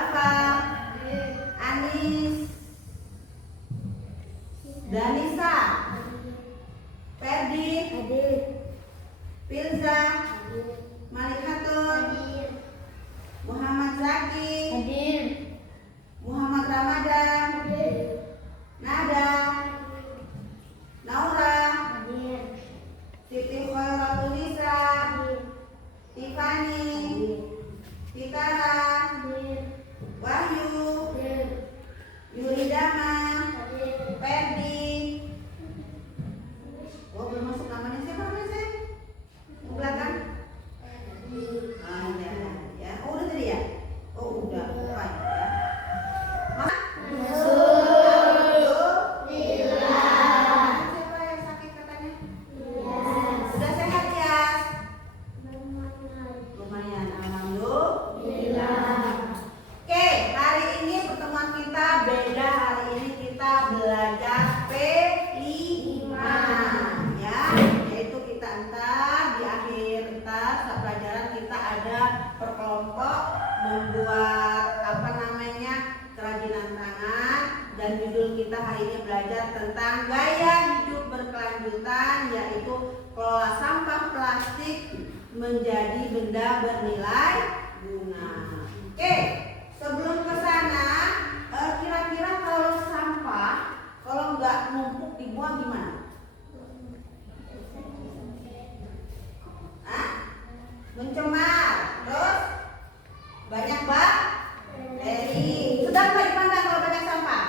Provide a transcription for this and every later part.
Dafa, Anis, Danisa, Ferdi, Pilza, Malikatun, Muhammad Zaki, Muhammad Ramadan, Nada, Naura, Siti Khairatulisa, Tiffany, Titara, Wahyu, Yuridama, Ferdi. Oh, belum masuk namanya, siapa namanya saya? Di belakang? Ah, ya. Oh, udah tadi ya? Oh, udah. Bukan ya. Siapa yang sakit katanya? Sudah sehat ya? Lumayan, alhamdulillah. Oke, hari ini pertemuan kita beda. Hari ini kita belajar P5 ya, yaitu kita entar di akhir pelajaran kita ada perkelompok membuat kerajinan tangan, dan judul kita hari ini belajar tentang gaya hidup berkelanjutan, yaitu kelola sampah plastik menjadi benda bernilai guna. Oke, sebelum ke sana, kira-kira kalau sampah kalau nggak numpuk dibuang gimana? Mencemar, terus banyak bakteri. Sedang nggak dipandang kalau banyak sampah?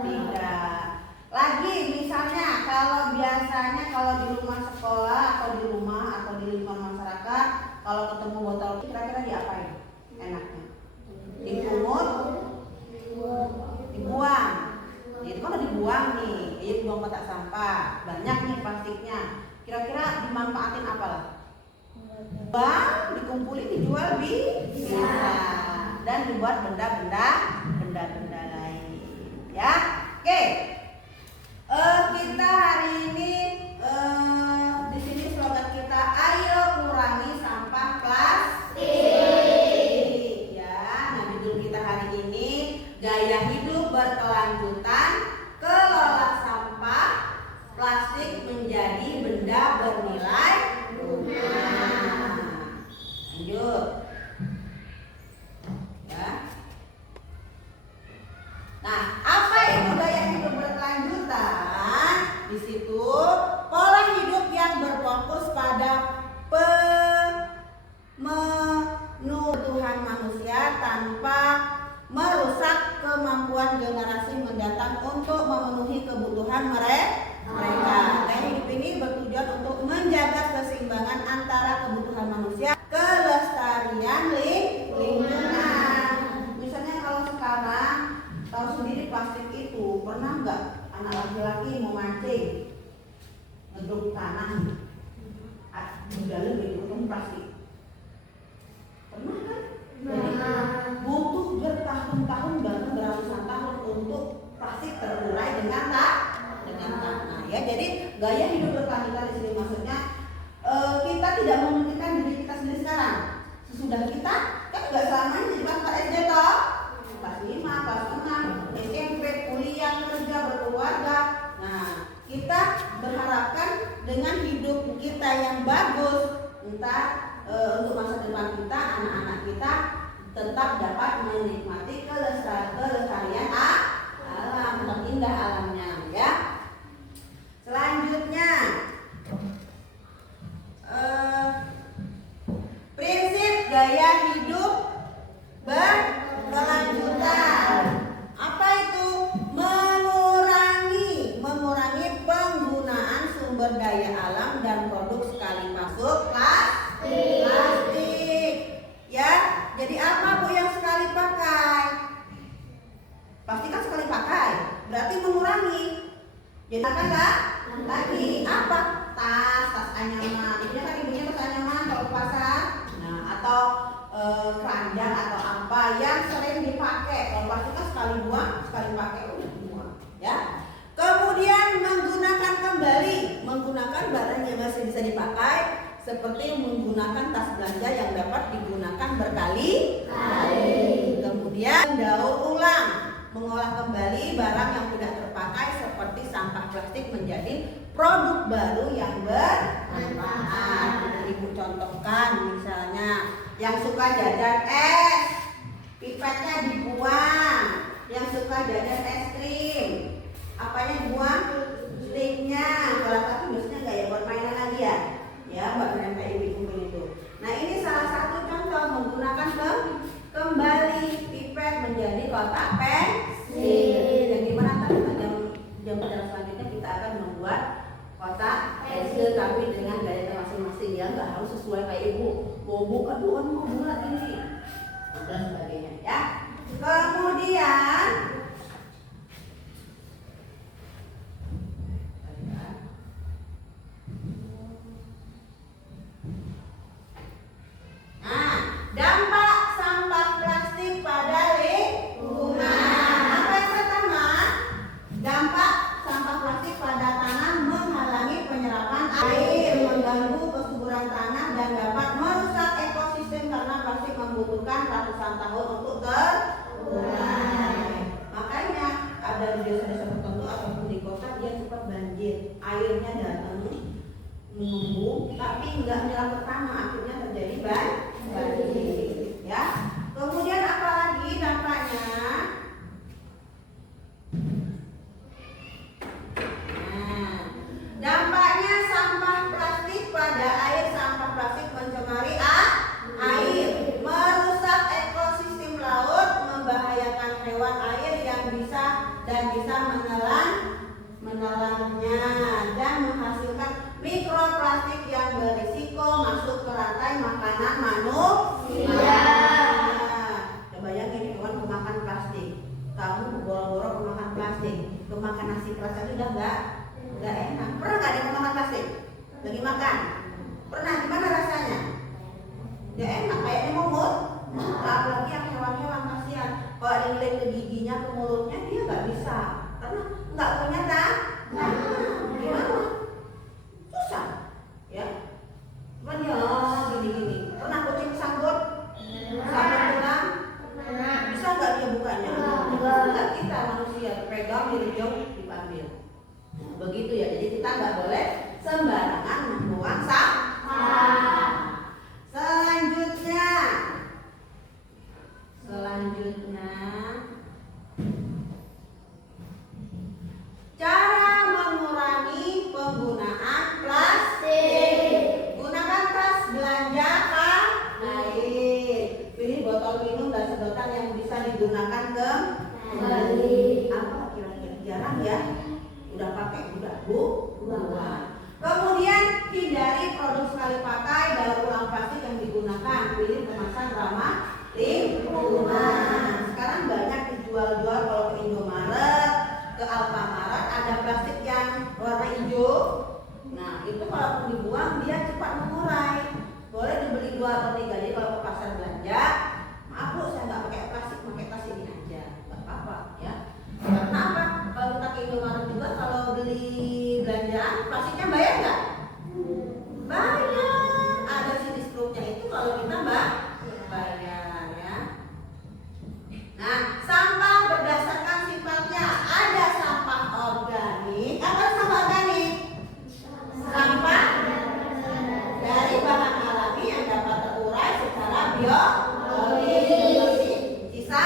Tidak. Lagi misalnya biasanya kalau di rumah sekolah atau di rumah atau di lingkungan masyarakat, kalau ketemu botol kira-kira diapain? Enaknya dipungut, dibuang. Itu kalau dibuang nih, dibuang kotak sampah. Banyak nih plastiknya. Kira-kira dimanfaatin apa lah? Bang, dikumpulin dijual bisa, dan dibuat benda-benda lain ya. Oke, kita hari ini di sini slogan kita, ayo kurangi sampah plastik ya. Nah, judul kita hari ini gaya hidup berkelanjutan, kelola sampah plastik menjadi benda bernilai guna. Lanjut ya. Nah, apa itu gaya hidup berkelanjutan? Di situ pola hidup yang berfokus pada pemenuhan manusia tanpa merusak kemampuan generasi mendatang untuk memenuhi kebutuhan mereka. Gaya hidup ini bertujuan untuk menjaga keseimbangan antara kebutuhan manusia, kelestarian lingkungan. Misalnya kalau sekarang tahu sendiri plastik itu, pernah nggak anak laki-laki mau mancing ngedruk tanah di dalam itu plastik? Pernah kan? Butuh bertahun-tahun bahkan beratusan tahun untuk plastik terurai dengan tanah ya. Jadi gaya hidup berkelanjutan di sini maksudnya kita tidak memikirkan diri kita sendiri sekarang. Sesudah kita kan nggak selamanya jadi kelas SD toh, kelas 5, kelas 6, SMP, kuliah, kerja, berkeluarga. Nah, kita berharapkan dengan hidup kita yang bagus, entah untuk masa depan kita, anak-anak kita tetap dapat menikmati kelestarian alam, terindah alamnya ya. Selanjutnya prinsip gaya hidup berkelanjutan. Apa itu? Mengurangi penggunaan sumber daya alam dan produk sekali masuk plastik ya. Jadi apa Bu yang sekali pakai? Pasti kan sekali pakai, berarti mengurangi. Jadi akan lagi apa? Tas anyaman. Ini kan ibunya tas anyaman kalau pasar. Nah, atau keranjang atau apa yang sering dipakai. Kalau plastik kan sekali buang, sekali pakai udah buang ya. Kemudian menggunakan barang yang masih bisa dipakai, seperti menggunakan tas belanja yang dapat digunakan berkali-kali. Kemudian Kemudian daur ulang, mengolah kembali barang yang tidak terpakai seperti sampah plastik menjadi produk baru yang bermanfaat. Ibu contohkan misalnya yang suka jajan es, pipetnya dibuang. Yang suka jajan es krim, apanya dibuang? Sticknya. Kalau tapi biasanya nggak ya buat mainan lagi ya. Ya, buat mainan kayak ibu itu. Nah, ini salah satu contoh menggunakan kembali pipet menjadi kotak pensil. Dan gimana tadi jam pelajaran selanjutnya kita akan membuat kotak pensil tapi dengan gaya masing-masing ya, nggak harus sesuai kayak ibu. Mau bulat ini dan sebagainya ya. Kemudian dampak sampah plastik pada lingkungan. Apa yang pertama? Dampak sampah plastik pada tanah menghalangi penyerapan air, mengganggu kesuburan tanah dan dapat merusak ekosistem karena plastik membutuhkan ratusan tahun untuk terurai. Makanya ada di desa-desa tertentu ataupun di kota dia cepat banjir, airnya datang menunggu tapi nggak menyerap ke tanah, akhirnya terjadi banjir ya. Kemudian apa lagi dampaknya? Dampaknya sampah plastik pada air. Sampah plastik mencemari air, merusak ekosistem laut, membahayakan hewan air yang bisa menelannya dan menghasilkan mikroplastik yang berisiko masuk ke rantai makanan manusia. Coba bayangin hewan kemakan plastik, kamu boro-boro kemakan plastik, kemakan nasi keras aja udah nggak enak. Pernah nggak ada yang kemakan plastik? Lagi makan? Pernah? Gimana rasanya? Nggak enak, kayaknya mau apalagi yang hewan-hewan kasihan. Kalau ada nilai ke giginya, ke mulutnya dia nggak bisa karena nggak punya gimana? Susah, ya. Cuman ya gini-gini. Pernah kucing sangkut? Sangkut tulang? Bisa nggak dia bukanya? Enggak, kita manusia pegang dijauh diambil. Begitu ya. Jadi kita nggak boleh sembarangan membuang sampah. Selanjutnya cara mengurangi penggunaan plastik. Gunakan tas belanja kain. Pilih botol minum dan sedotan yang bisa digunakan kembali. Apa kira-kira? Jarang ya. Udah pakai udah buang. Kemudian hindari produk sekali pakai, daur ulang plastik yang digunakan. Pilih kemasan ramah lingkungan. Sekarang banyak dijual-jual kalau ke Indomaret, ke Alfamaret ada plastik yang warna hijau. Nah itu kalau dibuang dia cepat mengurai. Boleh dibeli 2 atau 3. Jadi kalau ke pasar belanja, maaf bu saya nggak pakai plastik, pakai tas ini aja, nggak apa-apa ya. Karena apa? Kalau kita ke Indomaret juga kalau beli belanjaan plastiknya bayar nggak? Bayar. Ada sini struknya itu kalau kita bayar ya. Nah, sampah berdasarkan sifatnya. Ada sampah organik. Apa sampah organik? Sampah dari bahan alami yang dapat terurai secara biologis. Sisa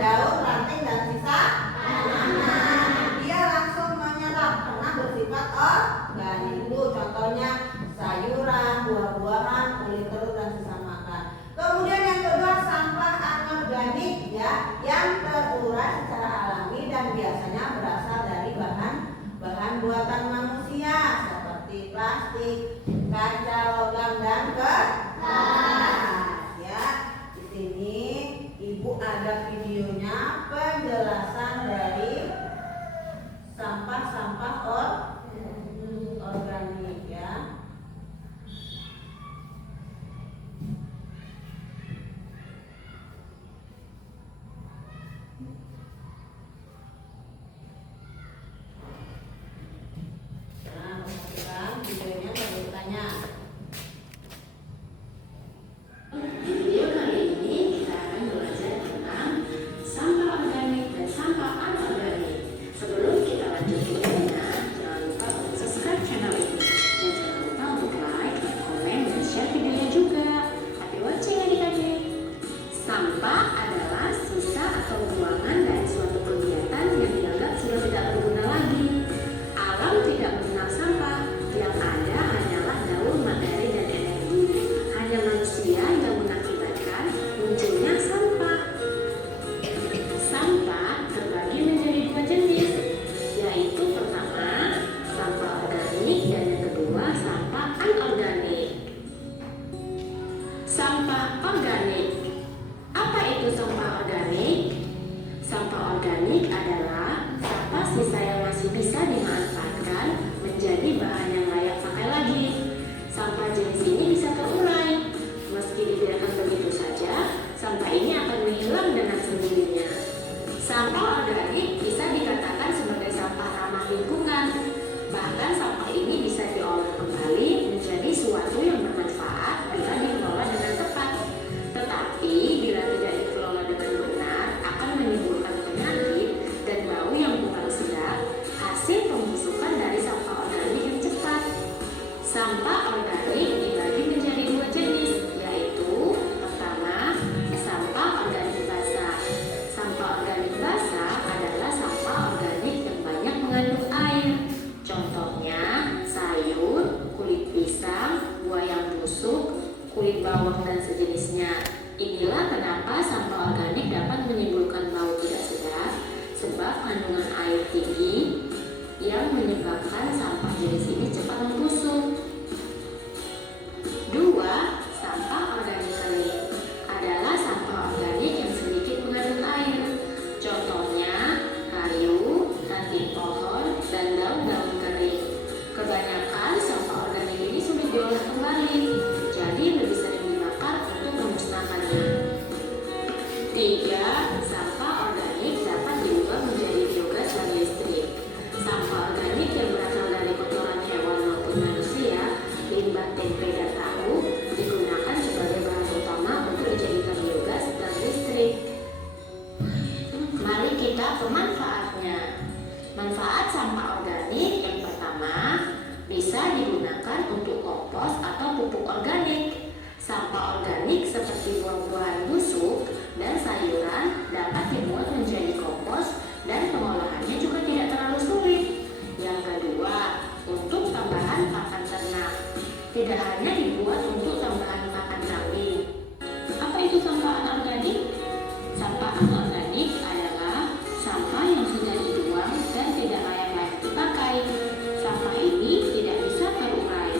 daun, ranting dan sisa tanaman. Dia langsung menyerap karena bersifat organik. Itu contohnya sayuran, buah-buahan, kulit telur dan sisa makan. Kemudian yang kedua sampah anorganik ya, yang terurai secara alami dan biasanya berasal dari bahan buatan manusia seperti plastik, kaca, logam dan kertas ya. Di sini Ibu ada videonya penjelasan dari sampah-sampah organik ya. Nah, perhatikan videonya sambil bertanya. Video kali ini kita akan belajar saja pemanfaatnya. Manfaat sampah organik yang pertama, bisa digunakan untuk kompos atau pupuk organik. Sampah organik seperti buah-buahan busuk dan sayuran dapat dibuat menjadi kompos dan pengolahannya juga tidak terlalu sulit. Yang kedua, untuk tambahan pakan ternak. Tidak hanya dibuat untuk tambahan pakan kambing. Apa itu sampah anorganik? Sampah anorganik adalah sampah yang sudah dibuang dan tidak layak lagi dipakai. Sampah ini tidak bisa terurai.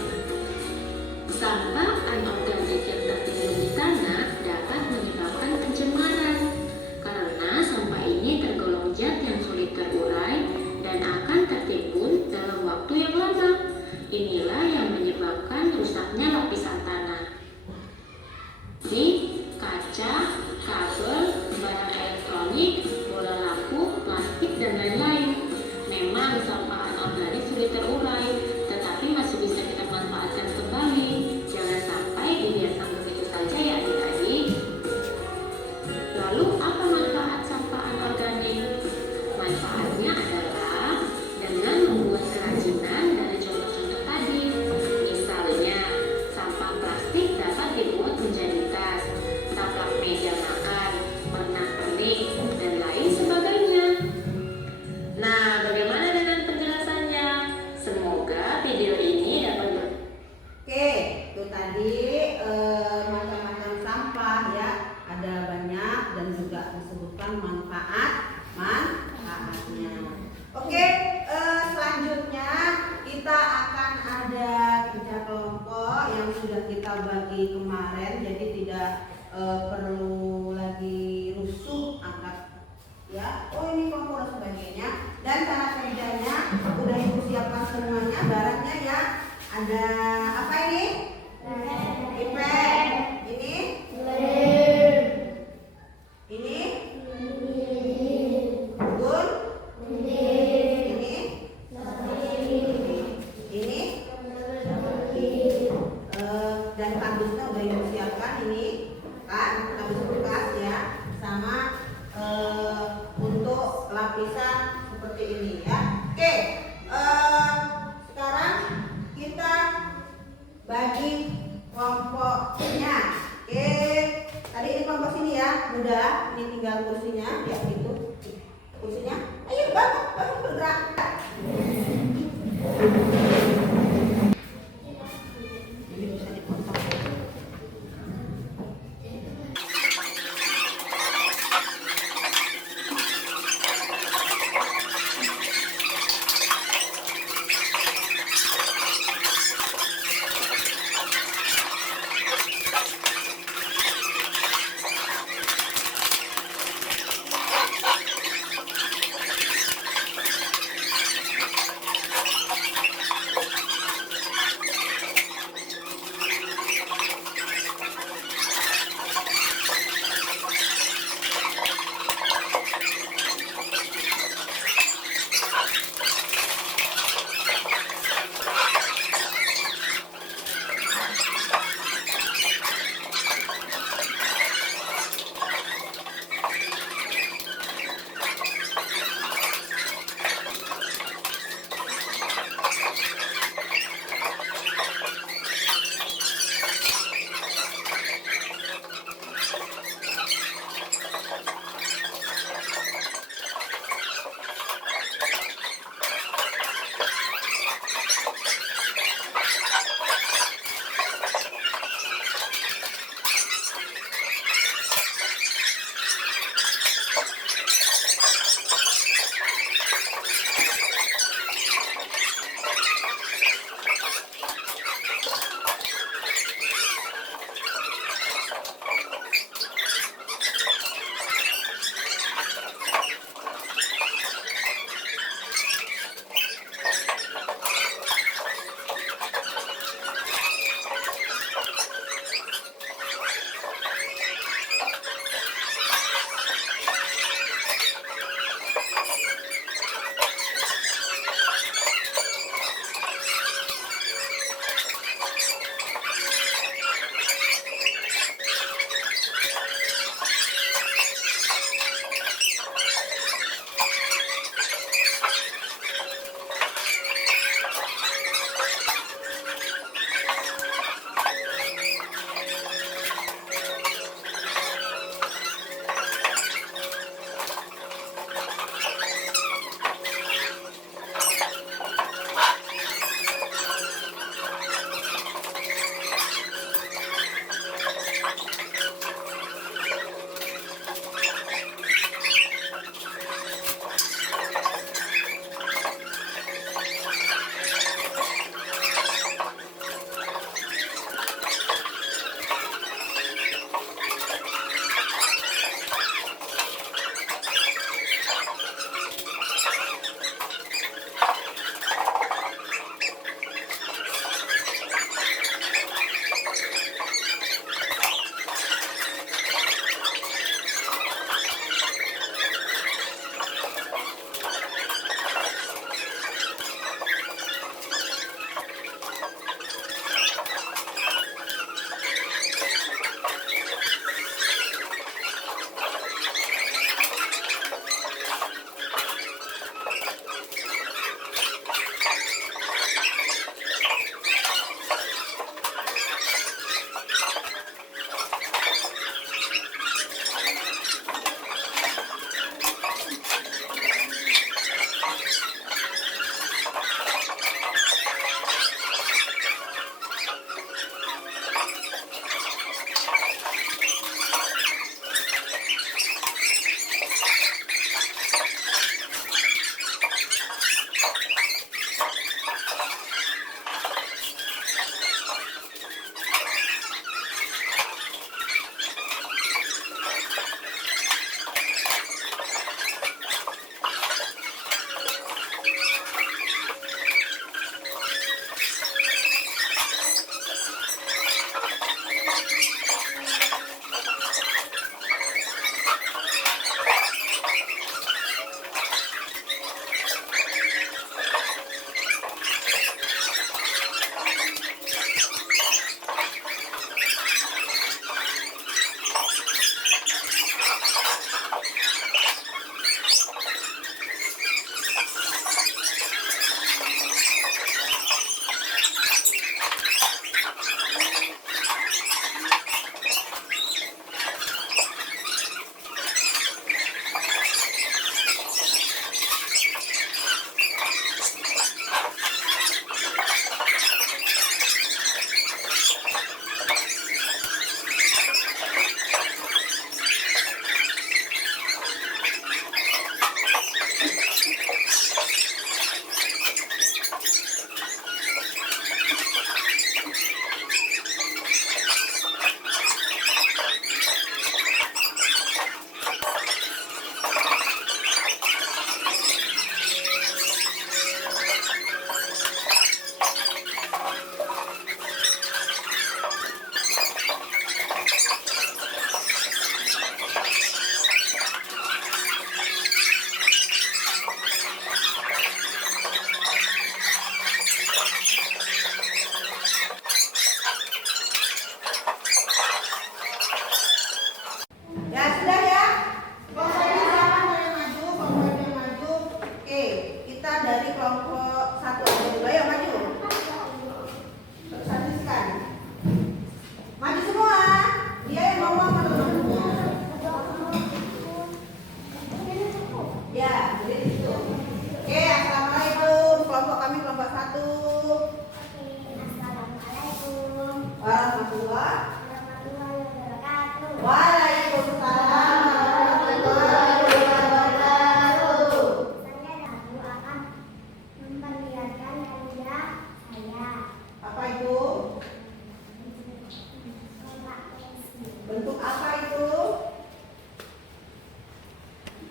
Sampah anorganik yang tertimbun di tanah dapat menyebabkan pencemaran karena sampah ini tergolong zat yang sulit terurai dan akan tertimbun dalam waktu yang lama. Inilah yang menyebabkan rusaknya lapisan tanah. Kaca, kabel, barang elektronik, bola lampu, plastik, dan lain-lain. Memang sampah anorganik sulit terurai, tetapi masih bisa kita manfaatkan kembali. Jangan sampai dibiarkan begitu saja ya adik-adik. Lalu apa manfaat sampah anorganik? Manfaatnya adalah dengan membuat kerajinan dari contoh-contoh tadi. Misalnya, sampah plastik dapat dibuat menjadi tas, taplak meja makan, pernak-pernik, dan lain sebagainya. Nah, bagaimana dengan penjelasannya? Semoga video ini dapat Oke, itu tadi macam-macam sampah ya, ada banyak dan juga disebutkan manfaatnya. Oke, selanjutnya kita akan ada kerja kelompok yang sudah kita bagi kemarin, jadi tidak perlu lagi rusuh angkat ya. Oh ini kelompok dan sebagainya. Dan cara kerjanya udah ibu siapkan semuanya, barangnya ya. Ada apa ini? Ipad. Ini? Ini? Gun? Ini? Ini? Dan kardusnya udah ibu siapkan ini kan, kardus bekas ya, sama untuk lapisan seperti ini ya. Oke, sekarang kita bagi kelompoknya. Oke, tadi ini kelompok sini ya, mudah. Ini tinggal kursinya, ya gitu. Kursinya, ayo bangun bergerak. Ini bisa dipotong.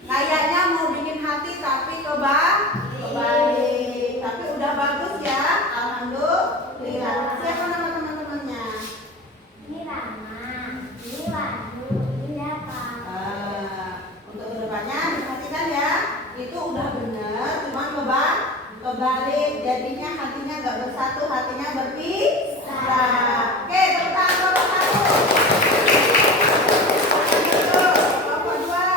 Kayaknya mau bikin hati tapi kebalik. Tapi udah bagus ya, alhamdulillah. Siapa nama teman-temannya? Ini Rama, ini Wanu, ini apa? Untuk kedepannya diperhatikan ya, itu udah bener, cuman kebalik, jadinya hatinya gak bersatu, hatinya berpisah. Oke, tepuk tangan kelompok 1. Kelompok 2.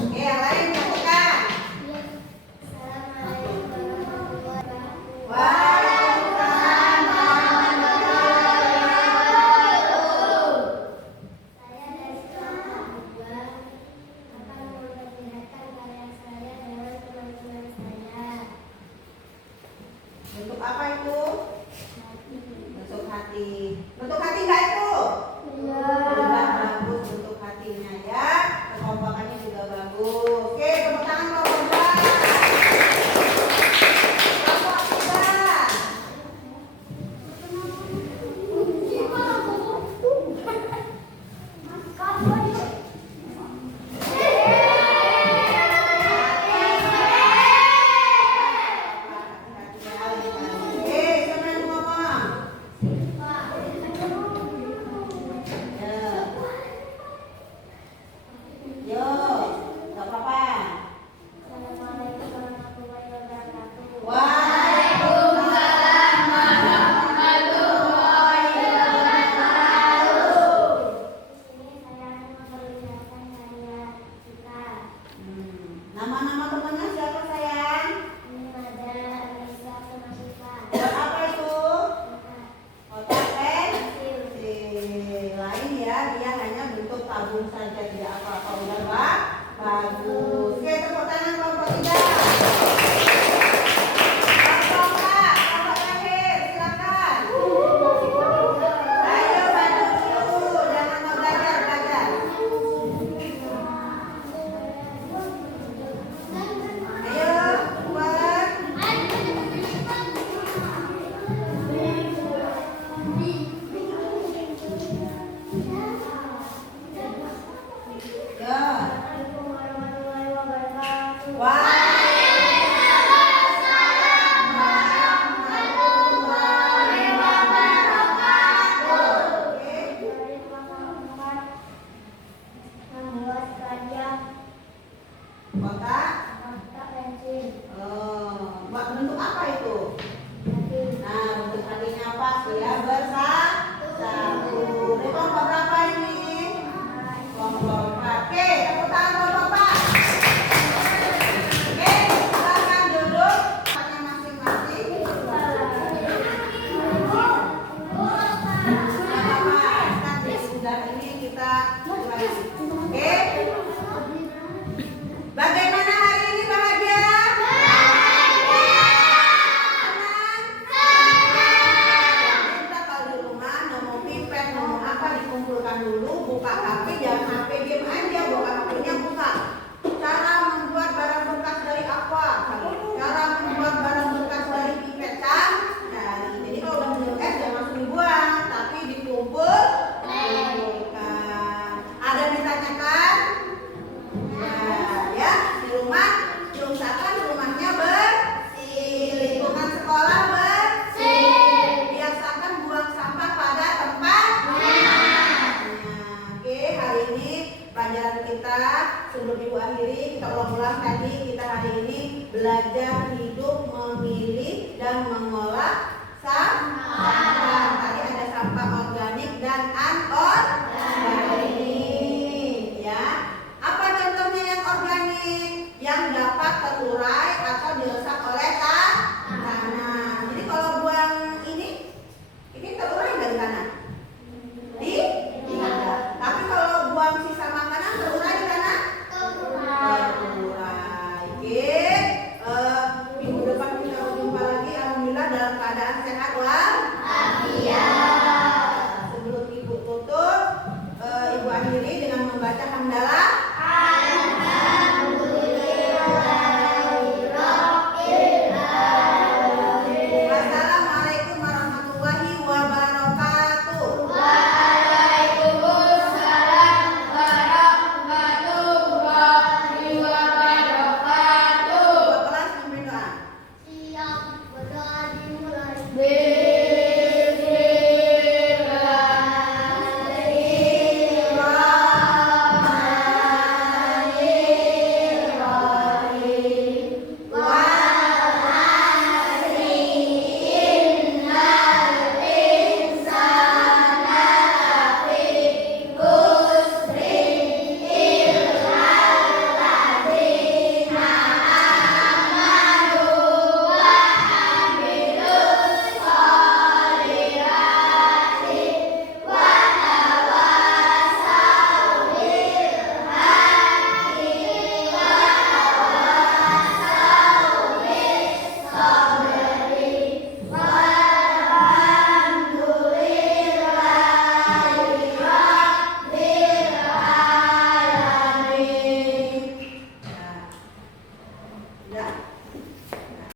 Oke, yang lain lakukan. Assalamualaikum warahmatullahi wabarakatuh. Waalaikumsalam warahmatullahi wabarakatuh. Saya dari kelompok 2 akan memperlihatkan karya saya dengan teman-teman saya. Bentuk apa itu? Bentuk hati. Bentuk hati nggak itu? Udah bagus bentuk hatinya ya. Kekompakannya juga bagus. Oke, tepuk tangan kelompok 2. Kelompok 3. Oke, siapa yang ngomong? Yo, nggak apa-apa. Assalamualaikum warahmatullahi wabarakatuh. Waalaikumsalam warahmatullahi wabarakatuh. Di sini saya akan memperlihatkan karya kita. Nama-nama temannya siapa sayang? Ini ada Anissa sama Syifa. Buat apa itu? Kotak pensil. Lain ya, dia hanya bentuk tabung saja, tidak apa-apa. Udah bagus. Oke, tepuk tangan kelompok 3. Kelompok 4, kelompok terakhir, silakan. Ayo bantu dulu, jangan mau belajar. Ayo, buat. Ya. Assalamualaikum warahmatullahi wabarakatuh. Waalaikumsalam warahmatullahi wabarakatuh. Oke. Dari kelompok 4 membuat karya Kotak. kotak pensil. Buat bentuk apa itu? Hati. Nah, bentuk hatinya apa? Ya bersatu. Ini kelompok berapa ini? Kelompok 4. Oke, tepuk tangan kelompok 4. Oke, silakan duduk. Tempatnya masing-masing. Nggak apa-apa. Nanti sudah ini kita mulai. Oke. Bagaimana hari ini bahagia? Senang? Kita kalau di rumah nemu pipet, nemu apa dikumpulkan dulu, buka HP, jangan HP diam aja, buka HP-nya buka. Cara membuat barang bekas dari apa? Cara membuat barang bekas dari pipet kan? Nah, jadi kalau udah minum es jangan langsung dibuang, tapi dikumpulkan. Ada yang ditanyakan? Nah, ya di rumah diusahakan rumahnya bersih, lingkungan sekolah bersih, biasakan buang sampah pada tempatnya. Oke, hari ini pelajaran kita sebelum ibu akhiri kita ulang-ulang tadi, kita hari ini belajar hidup, memilih dan mengolah